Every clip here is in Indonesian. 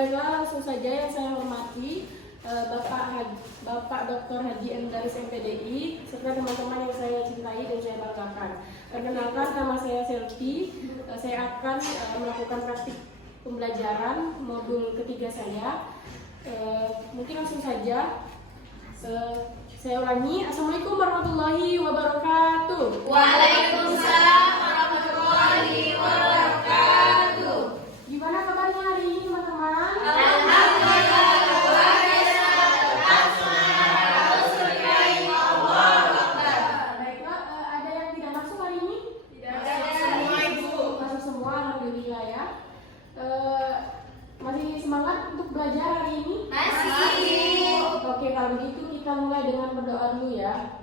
Baiklah, langsung saja yang saya hormati Bapak Dr. Haji Endaris MPDI serta teman-teman yang saya cintai dan saya banggakan. Perkenalkan, nama saya Selvi. Saya akan melakukan praktik pembelajaran modul ketiga saya. Mungkin langsung saja. Saya ulangi. Assalamualaikum warahmatullahi wabarakatuh. Waalaikumsalam warahmatullahi wabarakatuh. Gimana kabarnya hari ini teman-teman? Alhamdulillah luar biasa. Tetap semangat terus berkait Allah Akbar. Baiklah, ada yang tidak masuk hari ini? Tidak semua ibu. Masuk semua, alhamdulillah ya. Masih semangat untuk belajar hari ini? Masih. Oke, kalau begitu kita mulai dengan berdoa dulu ya.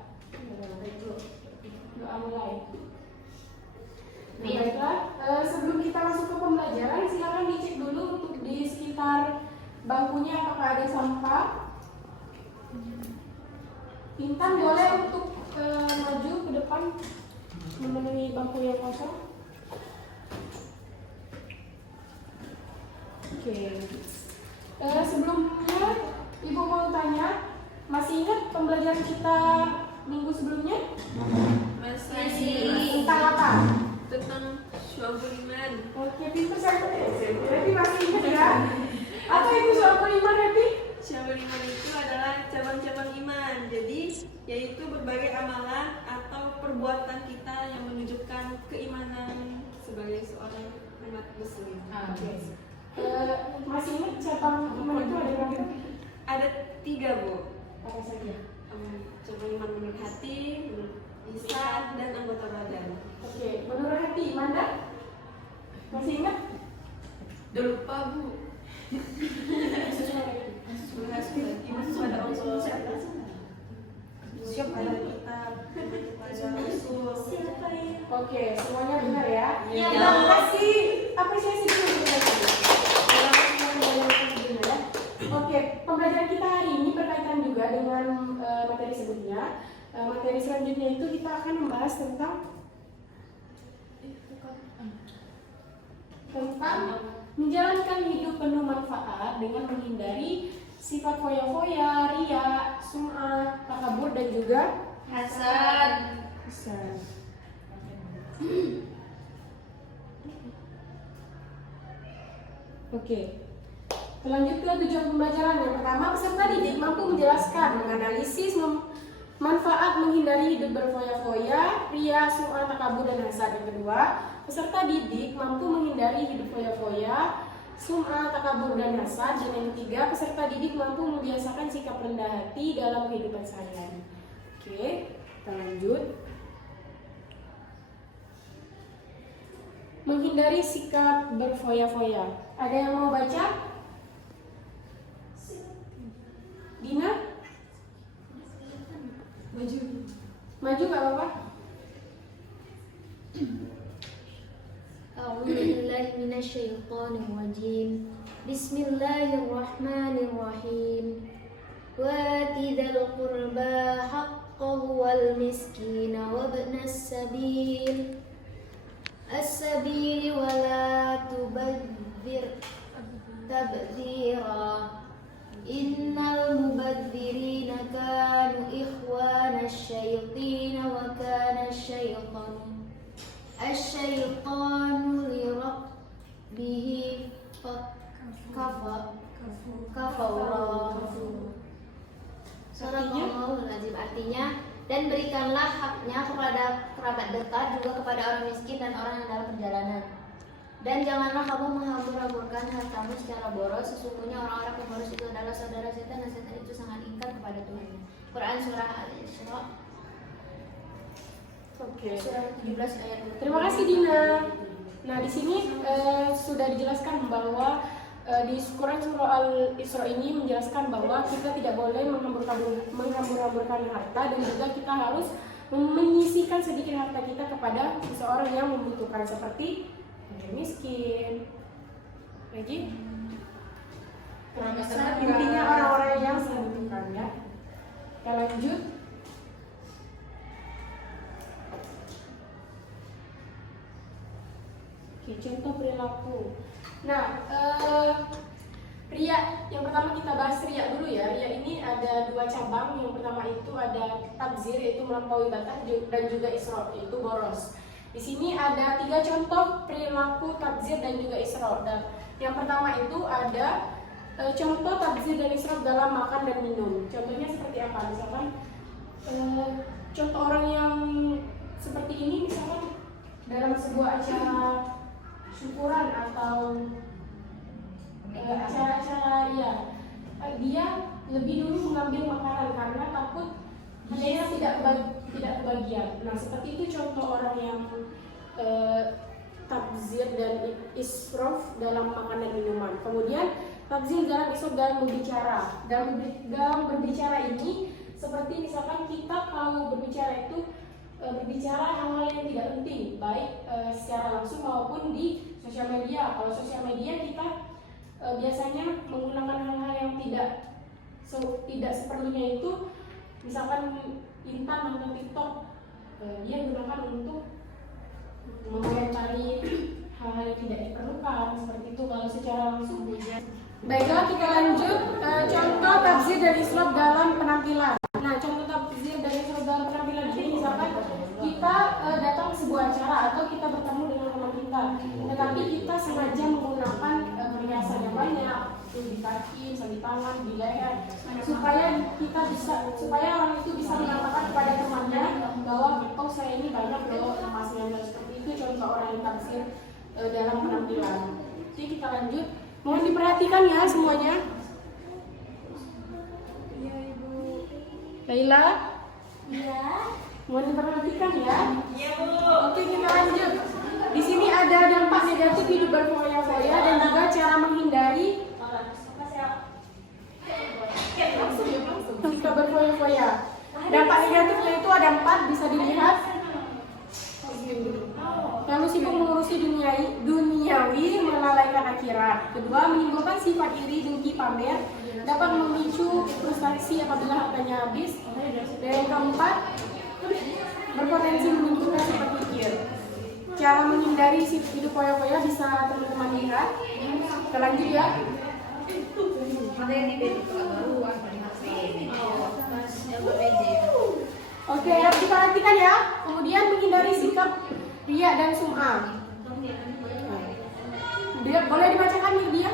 Doa mulai. Nah, baiklah, sebelum kita masuk ke pembelajaran, silakan dicek dulu untuk di sekitar bangkunya apakah ada sampah. Intan boleh untuk maju ke depan memenuhi bangku yang kosong. Oke. Sebelumnya, Ibu mau tanya, masih ingat pembelajaran kita minggu sebelumnya? Masih. Tentang apa? Tentang syu'abul iman. Oke, pintu saya Revi masih ingat ya? Apa itu syu'abul iman, Revi? Syu'abul iman itu adalah cabang-cabang iman. Jadi, yaitu berbagai amalan atau perbuatan kita yang menunjukkan keimanan sebagai seorang umat muslim. Oke. Masih ingat cabang iman itu ada berapa? Ada 3, Bu. Apa saja? Cabang iman menurut hati, menurut lisan, dan anggota badan. Oke, menurut hati, Manda? Masih ingat? Udah lupa, Bu. Menurut hati, iman pada Allah, siap pada kitab, pada Rasul. Oke, semuanya benar ya? Ya. Terima kasih. Apresiasi dulu untuk saya. Oke, pembelajaran kita hari ini berkaitan juga dengan materi sebelumnya. Materi selanjutnya itu kita akan membahas tentang menjalankan hidup penuh manfaat dengan menghindari sifat foya-foya, ria, sum'ah, takabur dan juga Hasan. hasad. Oke. Lanjut ke tujuan pembelajaran. Yang pertama, peserta didik mampu menjelaskan, menganalisis manfaat menghindari hidup berfoya-foya, ria, sum'ah, takabur dan hasad. Yang kedua, peserta didik mampu menghindari hidup foya-foya, sum'ah, takabur dan hasad. Dan yang ketiga, peserta didik mampu membiasakan sikap rendah hati dalam kehidupan sehari-hari. Oke, kita lanjut. Menghindari sikap berfoya-foya. Ada yang mau baca? Dina? Maju gak apa-apa? أعوذ بالله من الشيطان الرجيم بسم الله الرحمن الرحيم وآت ذا القربى حقه والمسكين وابن السبيل ولا تبذر تبذيرا إن المبذرين كانوا إخوان الشياطين وكان الشيطان لربه كفورا. Artinya, dan berikanlah haknya kepada kerabat dekat, juga kepada orang miskin dan orang yang dalam perjalanan. Dan janganlah kamu menghambur-hamburkan hartamu secara boros. Sesungguhnya orang-orang pemboros itu adalah saudara setan, dan setan itu sangat ingkar kepada Tuhan. Quran surah Al-Isra. Oke. Surah 17 ayat 2. Terima kasih Dina. Nah, di sini sudah dijelaskan bahwa di Quran surah Al-Isra ini menjelaskan bahwa kita tidak boleh menghambur-hamburkan harta, dan juga kita harus menyisihkan sedikit harta kita kepada seseorang yang membutuhkan, seperti miskin. Lagi? Intinya orang-orang yang membutuhkan ya. Kita lanjut. Oke, contoh perilaku. Nah, pertama kita bahas riya dulu ya. Riya ini ada dua cabang. Yang pertama itu ada tabzir, yaitu melampaui batas, dan juga isra, yaitu boros. Di sini ada 3 contoh perilaku tabzir dan juga isra. Dan yang pertama itu ada contoh tabzir dan isra dalam makan dan minum. Contohnya seperti apa? Misalkan contoh orang yang seperti ini, misalkan dalam sebuah acara syukuran atau acara-acara ya, dia lebih dulu mengambil makanan karena takut dia tidak kebagian. Nah, seperti itu contoh orang yang tabzir dan israf dalam makan dan minuman. Kemudian tabzir dalam israf dalam berbicara. Dalam berbicara ini seperti misalkan kita kalau berbicara itu berbicara hal-hal yang tidak penting, baik secara langsung maupun di sosial media. Kalau sosial media kita biasanya menggunakan hal-hal yang tidak seperlunya itu, misalkan Intan nonton TikTok, dia gunakan untuk mengomentari hal-hal yang tidak diperlukan, seperti itu kalau secara langsung. Baiklah, kita lanjut. Contoh tabzir dan israf dalam penampilan. Nah, contoh tabzir dan israf dalam penampilan ini misalkan kita datang ke sebuah acara atau kita bertemu dengan teman kita, tetapi kita sengaja menggunakan perhiasan yang banyak, di kaki, di tangan, di leher, supaya orang itu bisa mengatakan kepada temannya bahwa oh saya ini banyak loh emasnya. Seperti itu contoh orang yang tabzir dalam penampilan. Jadi kita lanjut. Mohon diperhatikan ya semuanya. Iya, Ibu. Laila, Iya. mohon diperhatikan ya. Iya, Bu. Oke, kita lanjut. Di sini ada dampak negatif hidup berfoya-foya dan juga cara menghindari jika berfoya-foya. Dampak negatifnya itu ada 4, bisa dilihat. Lalu sibuk mengurusi duniawi melalaikan akhirat. Kedua, menimbulkan sifat iri, dengki, pamer, dapat memicu frustasi apabila hartanya habis. Dan yang keempat, berpotensi menimbulkan sifat pikir. Cara menghindari sifat hidup foya-foya bisa teman-teman lihat. Kita lanjut ya. Oke, harus diperhatikan ya. Kemudian menghindari sikap riya dan sum'ah. Boleh dibacakan nih dia?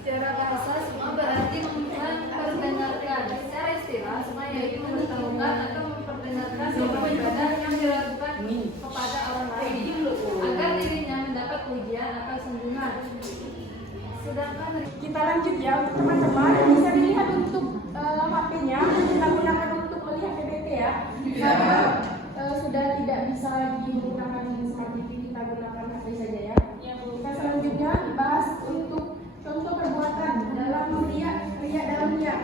Secara bahasa, semua berarti memperdengarkan. Secara istilah, semua yaitu memberitahukan atau memperdengarkan sebuah ibadah yang dilakukan kepada orang lain agar dirinya mendapat pujian atau sanjungan. Sedangkan Kita lanjut ya untuk teman-teman. Bisa dilihat untuk HP-nya, kita gunakan untuk melihat PPT ya. Karena sudah tidak bisa digunakan smart TV, kita gunakan HP saja ya. Kita selanjutnya bahas untuk contoh perbuatan dalam riya dalam niat.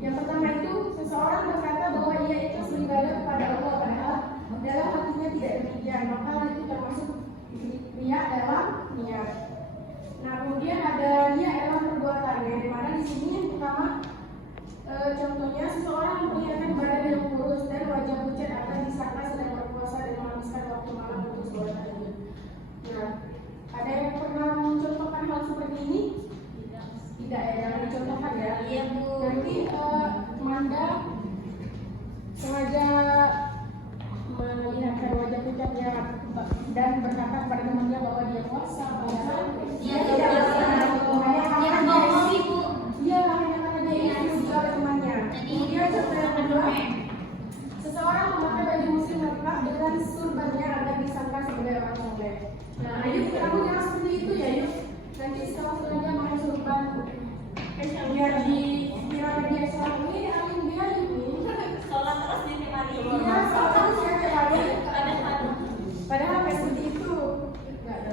Yang pertama itu seseorang berkata bahwa ia itu beribadah kepada Allah padahal dalam hatinya tidak demikian, maka itu termasuk riya dalam niat. Nah, kemudian ada riya dalam perbuatan, yang dimana di sini yang pertama contohnya seseorang memperlihatkan badan yang kurus dan wajah pucat akan disangka sedang berpuasa dan menghabiskan waktu malam untuk sholat tahajud. Nah, ada yang pernah mencontohkan hal seperti ini? Tidak ya, jangan dicontohkan ya. Iya, Bu. Nanti Manda sengaja melihatkan wajah pucatnya dan berkata kepada temannya bahwa dia puasa, padahal Dia tidak puasa. Dia bohong, Ibu. Iya, hanya karena dia ingin juga oleh temannya. Kemudian contoh yang kedua, seseorang memakai baju muslim lengkap dengan surbannya agar disangka sebagai orang soleh. Nah, ayo kamu jangan seperti itu ya, yuk. Nanti setelah sengaja pakai surban, biar dikira media Islam ini alim dia ini. Sholat terus di hari. Iya, sholat terus ya tiap hari. Padahal nggak seperti itu. Nggak ada.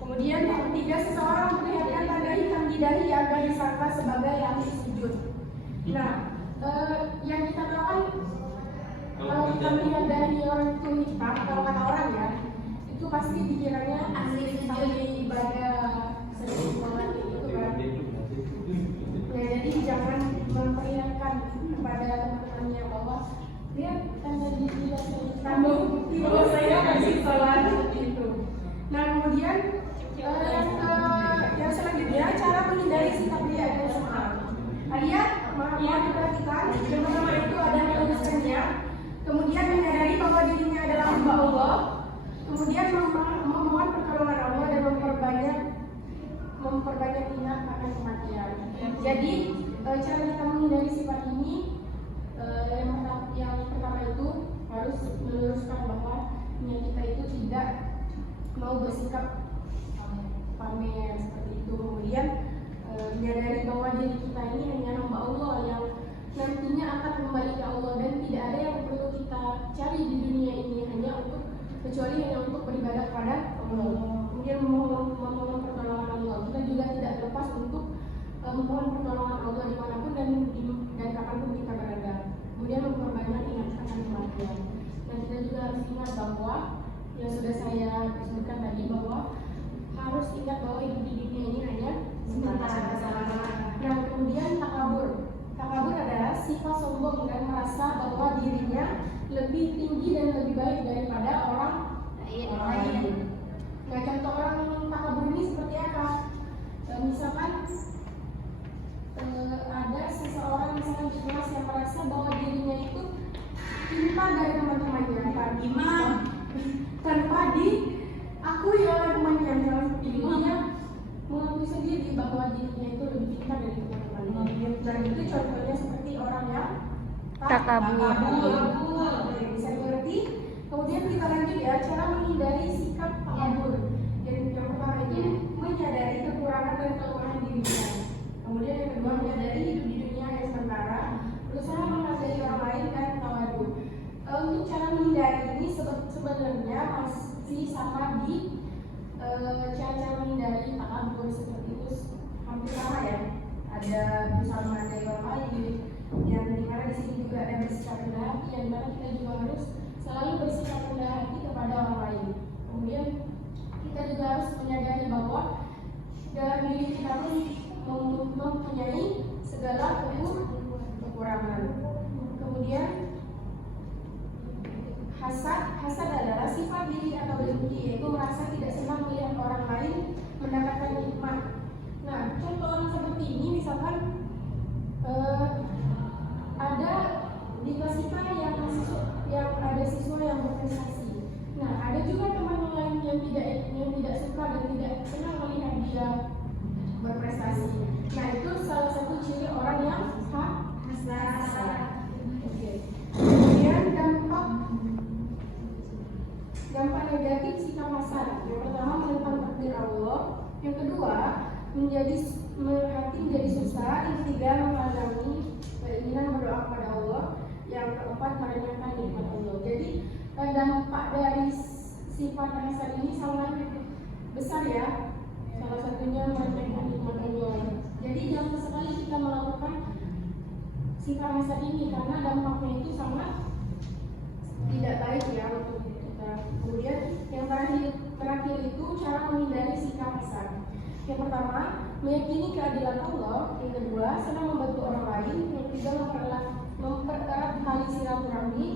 Kemudian yang ketiga, seseorang memperlihatkan tanda hitam di dahi agar disangka sebagai ahli sujud. Nah, yang kita tahu kan kalau kita melihat dari orang itu hitam, kalau kata orang ya, itu pasti dikiranya ahli ibadah sering banget gitu kan. Nah, jadi jangan memperlihatkan kepada teman-temannya bahwa lihat tanda di kamu kalau saya kasih sholat itu. Nah, kemudian yang selanjutnya memperbanyak ingat akan kematian. Jadi cara kita menghindari sifat ini yang pertama itu harus meluruskan bahwa niat kita itu tidak mau bersikap pamer seperti itu. Kemudian menyadari bahwa diri kita ini hanya hamba Allah yang nantinya akan kembali ke Allah, dan tidak ada yang perlu kita cari di dunia ini kecuali hanya untuk beribadah kepada Allah. Kemudian memohon pertolongan Allah. Kita juga tidak lepas untuk memohon pertolongan Allah dimanapun dan kapanpun kita berada. Kemudian memperbanyak ingat akan kematian. Dan kita juga harus ingat bahwa yang sudah saya sebutkan tadi, bahwa harus ingat bahwa hidup di dunia ini hanya sementara. Nah, kemudian takabur. Takabur adalah sifat sombong dan merasa bahwa dirinya lebih tinggi dan lebih baik daripada orang lain. Nah, contoh orang yang takabur ini seperti apa? Misalkan ada seseorang misalkan di kelas yang merasa bahwa dirinya itu pintar dari teman-temannya, tanpa diakui oleh temannya. Dia mengakui sendiri bahwa dirinya itu lebih pintar dari teman-temannya. Dan itu contohnya seperti orang yang takabur. Bisa dimengerti? Kemudian kita lanjut ya, cara menghindari sikap takabur. Jadi yang pertama itu menyadari kekurangan dan kelemahan dirinya. Kemudian yang kedua menyadari hidup di dunia yang sementara, berusaha menghargai orang lain dan tawadu. Untuk cara menghindari ini sebenarnya masih sama di cara-cara menghindari takabur seperti itu, hampir sama ya. Ada berusaha menghargai orang lain, yang dimana di sini juga ada bersikap rendah hati, yang dimana kita juga harus selalu bersikap rendah hati kepada orang lain. Kemudian kita juga harus menyadari bahwa dalam diri kita pun mempunyai segala kekurangan. Kemudian hasad adalah sifat diri atau dengki, yaitu merasa tidak senang melihat orang lain mendapatkan nikmat. Nah, contoh orang seperti ini misalkan ada di kelas kita yang ada siswa yang berprestasi. Nah, ada juga teman yang lain yang tidak suka dan tidak senang melihat dia berprestasi. Nah, itu salah satu ciri orang yang hasad. Oke. Kemudian dampak negatif sikap hasad. Yang pertama menentang takdir Allah. Yang kedua hati menjadi susah. Yang ketiga menghalangi keinginan berdoa kepada Allah. Yang keempat meremehkan nikmat Allah. Jadi dampak dari sifat hasad ini sangat besar ya. Salah satunya meremehkan nikmat Allah. Jadi jangan sekali kita melakukan sifat hasad ini karena dampaknya itu sangat tidak baik ya untuk kita. Kemudian yang terakhir itu cara menghindari sikap hasad. Yang pertama, meyakini keadilan Allah. Yang kedua, senang membantu orang lain. Yang ketiga, mempererat tali silaturahmi.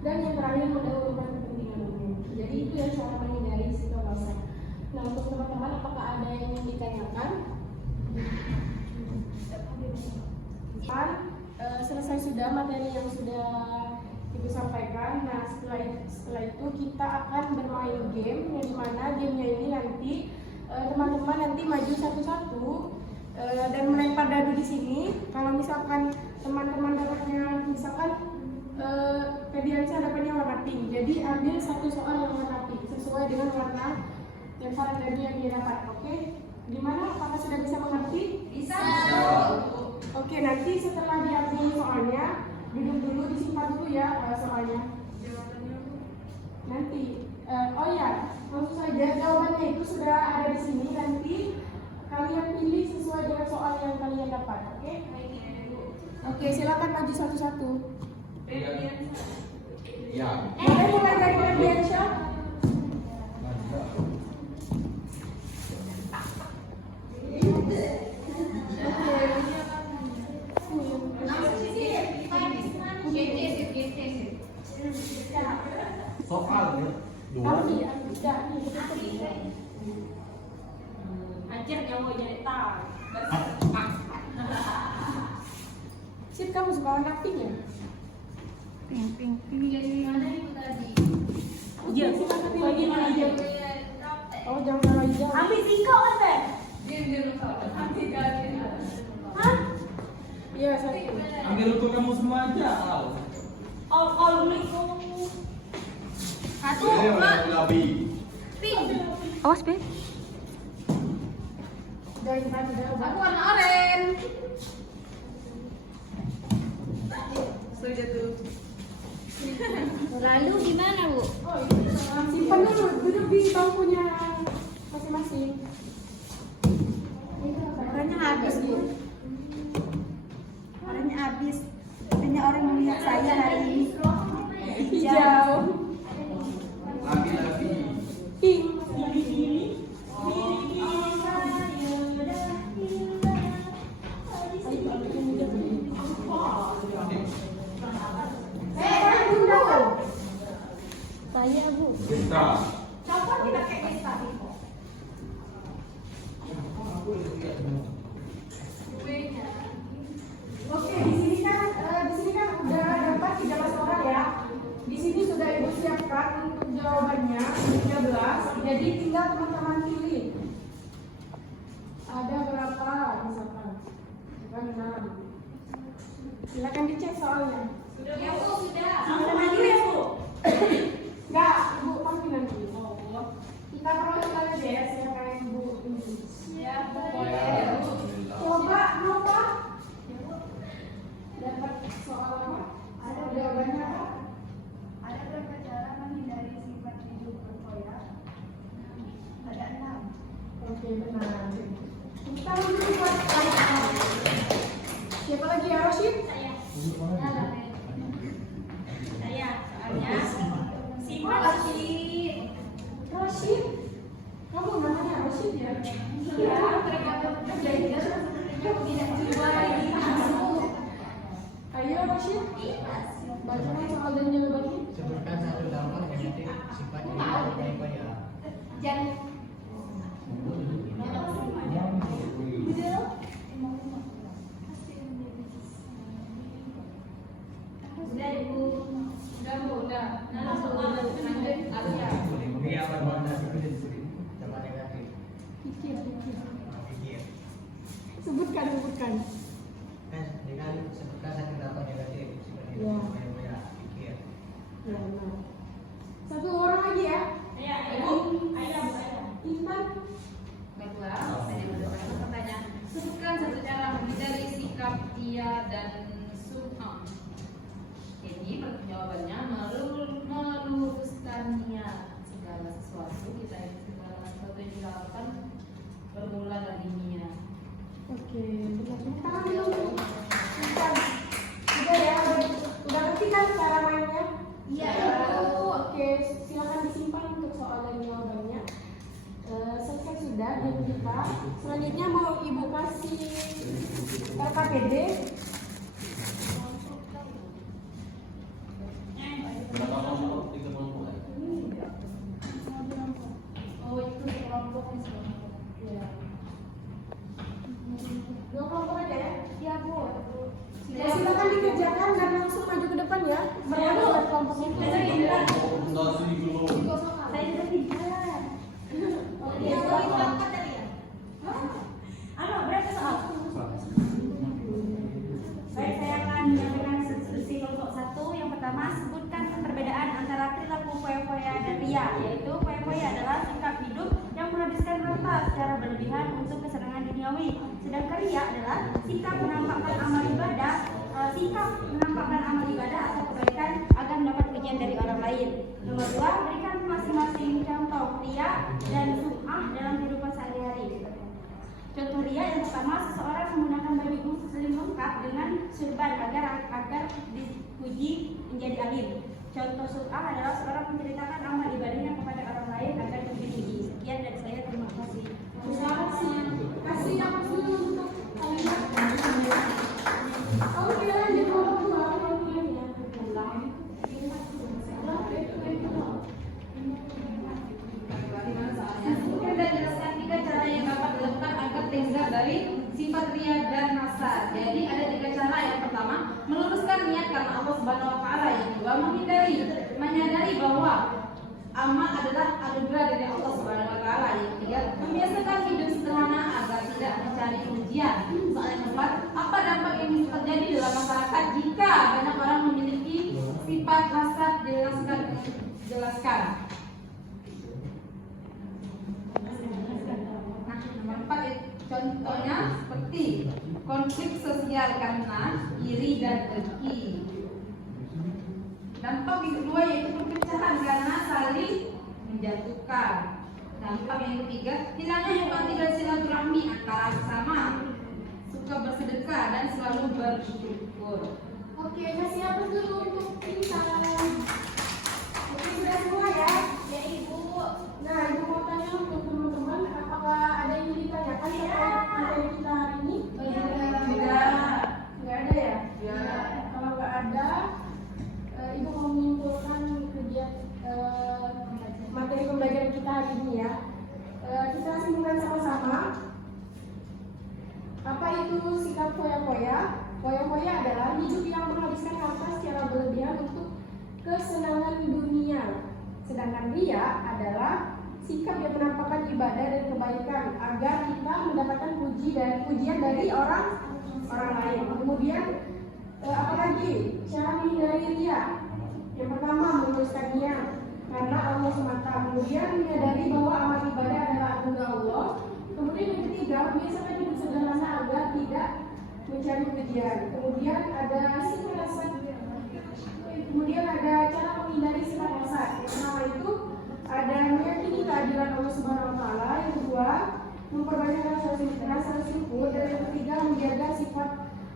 Dan yang terakhir, mendahulukan kepentingan umum. Jadi itu yang cara menghindari sikap hasad. Nah, untuk teman-teman, apakah ada yang ingin ditanyakan? Selesai sudah materi yang sudah Ibu sampaikan. Nah, setelah itu kita akan bermain game, yang dimana gamenya ini nanti teman-teman nanti maju satu-satu dan melempar dadu di sini. Kalau misalkan teman-teman dapatnya misalkan Fediansa dapatnya warna pink, jadi ambil satu soal yang warna pink sesuai dengan warna lemparan dadu yang dia dapat. Oke? Gimana? Apakah sudah bisa mengerti? Bisa. Oke, nanti setelah diambil soalnya, duduk dulu, disimpan dulu ya soalnya. Nanti, oh ya, maksud saja jawabannya itu sudah ada di sini. Nanti kalian pilih sesuai dengan soal yang kalian dapat. Oke? Oke, silakan maju satu-satu. Ya. Mulai dari Febriansyah. Soal dua. Ajar nyawa jadi tahu. Sip, kamu suka warna pink ya? Pink. Mana itu tadi? Iya, silakan pilih gimana aja. Oh, jangan warna hijau. Ambil singkong kan, Teh? Dia lupa. Panggil untuk kamu semua aja. Assalamualaikum. Satu, Ini dua, orang Labi. pink. Awas, Be. Aku warna oranye. Sudah tuh. Lalu gimana, Bu? Oh, simpan dulu, duduk di bangkunya masing-masing. Orangnya habis, Bu. Orangnya habis. Hanya orang melihat saya hari ini. Hijau, Labi. pink. Saya, Bu. Kita. Oke, di sini kan udah dapat 13 orang ya. Di sini sudah Ibu siapkan untuk jawabannya 13. Jadi tinggal teman-teman pilih. Ada berapa misalkan? Misalkan 6. Silakan dicek soalnya. Ya, Bu, sudah. Sudah maju ya, Bu? Enggak, Ibu panggil nanti. Kita proses aja ya siapa yang Ibu ini. Ya, Bu. Coba apa? Dapat soal apa? Ada jawabannya apa? Ada berapa cara menghindari sifat hidup berkoyak? Ada 6. Oke, benar. Kita dulu buat siapa lagi ya, Rashid? Saya, soalnya sifat Rashid? Kamu namanya Rashid ya? Iya, tergantung kejadian. Tidak dijual Ayo Rashid, bacakan soal dan jawabannya. Sebutkan satu dampak negatif sifat hidup berkoyak. jangan Sudah, Ibu. Sudah, Bu, udah. Nah, langsung lanjut Alia. Dia berwarna seperti dampak negatif. Pikir. Pikir. Sebutkan. Kan dengan sebutkan satu dampak negatif sifat Ya. hidup berkoyak. Pikir. Ya, benar. Satu orang lagi ya. saya, Ibu. Saya. Intan. Baiklah, saya mendengarkan pertanyaan. Sebutkan satu cara menghindari sikap ia dan sum'ah. Jadi jawabannya meluruskan niat. Segala sesuatu yang dilakukan bermula dari niat. Oke, benar. Tangan dulu. Intan. Udah ya, udah ngerti kan cara mainnya? Iya, Ibu. Oke, silakan disimpan untuk soal dan jawabannya. Selesai sudah game kita. Selanjutnya mau Ibu kasih RKPD. Berapa kelompok? 3 kelompok. Oh, itu kelompok yang sekelompok. Iya. 2 kelompok aja ya? Iya, Bu. Ya, silakan dikerjakan dan langsung maju ke depan ya. Berapa buat kelompok itu? Presentasi dulu. Saya sudah pintar. Iya, Berapa tadi ya? Berapa soal? Baik, saya akan menyampaikan instruksi kelompok 1. Yang pertama, sebutkan perbedaan antara perilaku foya-foya dan ria, yaitu foya-foya adalah sikap hidup yang menghabiskan harta secara berlebihan untuk kesenangan duniawi, sedangkan ria adalah sikap menampakkan amal ibadah atau kebaikan agar mendapat pujian dari orang lain. Nomor 2, berikan masing-masing contoh ria dan sum'ah dalam kehidupan sehari-hari. Contoh ria yang pertama, seseorang menggunakan baju muslim lengkap dengan surban agar dipuji menjadi alim. Contoh sum'ah adalah seorang menceritakan amal ibadahnya kepada orang lain agar dipuji. Sekian dari saya, terima kasih. Terima kasih. Kasih yang dulu untuk kalian. Oke, lanjut kelompok 2. Sebutkan dan jelaskan 3 cara yang dapat dilakukan agar terhindar dari sifat ria dan rasa. Jadi ada 3 cara. Yang pertama, meluruskan niat karena Allah Subhanahu wa taala. Yang kedua, menyadari bahwa amal adalah anugerah dari Allah Subhanahu wa taala. Yang ketiga, membiasakan hidup sederhana agar tidak mencari pujian. Soal yang keempat, apa dampak yang bisa terjadi dalam masyarakat jika Contohnya seperti konflik sosial karena iri dan dengki. Dampak yang kedua yaitu perpecahan karena saling menjatuhkan. Dampak yang ketiga, hilangnya empati dan silaturahmi antara sesama, suka bersedekah dan selalu bersyukur. Oke, kasih apa dulu untuk kita? Oke, sudah semua ya? Ya Ibu. Nah, Ibu mau tanya untuk teman-teman, apakah ada yang ditanyakan terkait materi kita hari ini? Nggak ada ya? Ya. Kalau nggak ada, Ibu mau menyimpulkan kegiatan materi pembelajaran kita hari ini ya. Kita simpulkan sama-sama. Apa itu sikap foya-foya? Foya-foya adalah hidup yang menghabiskan harta secara berlebihan untuk kesenangan dunia. Sedangkan ria adalah sikap yang menampakkan ibadah dan kebaikan agar kita mendapatkan pujian dari orang lain. Kemudian apalagi cara menghindari ria? Yang pertama, meluruskan niat karena Allah semata. Kemudian menyadari bahwa amal ibadah adalah anugerah Allah. Kemudian yang ketiga, biasakan hidup sederhana agar tidak mencari pujian. Kemudian ada sifat hasad. Kemudian ada cara menghindari sifat hasad. Yang pertama itu ada meyakini keadilan Allah Subhanahu Wa Taala. Yang kedua, memperbanyak rasa syukur. Dan yang ketiga, menjaga sifat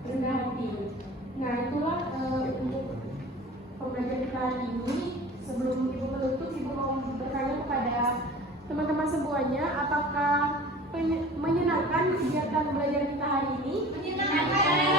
rendah hati. Nah, itulah untuk pembelajaran kita hari ini. Sebelum Ibu menutup, Ibu mau bertanya kepada teman-teman semuanya, apakah menyenangkan kegiatan belajar kita hari ini? Menyenangkan.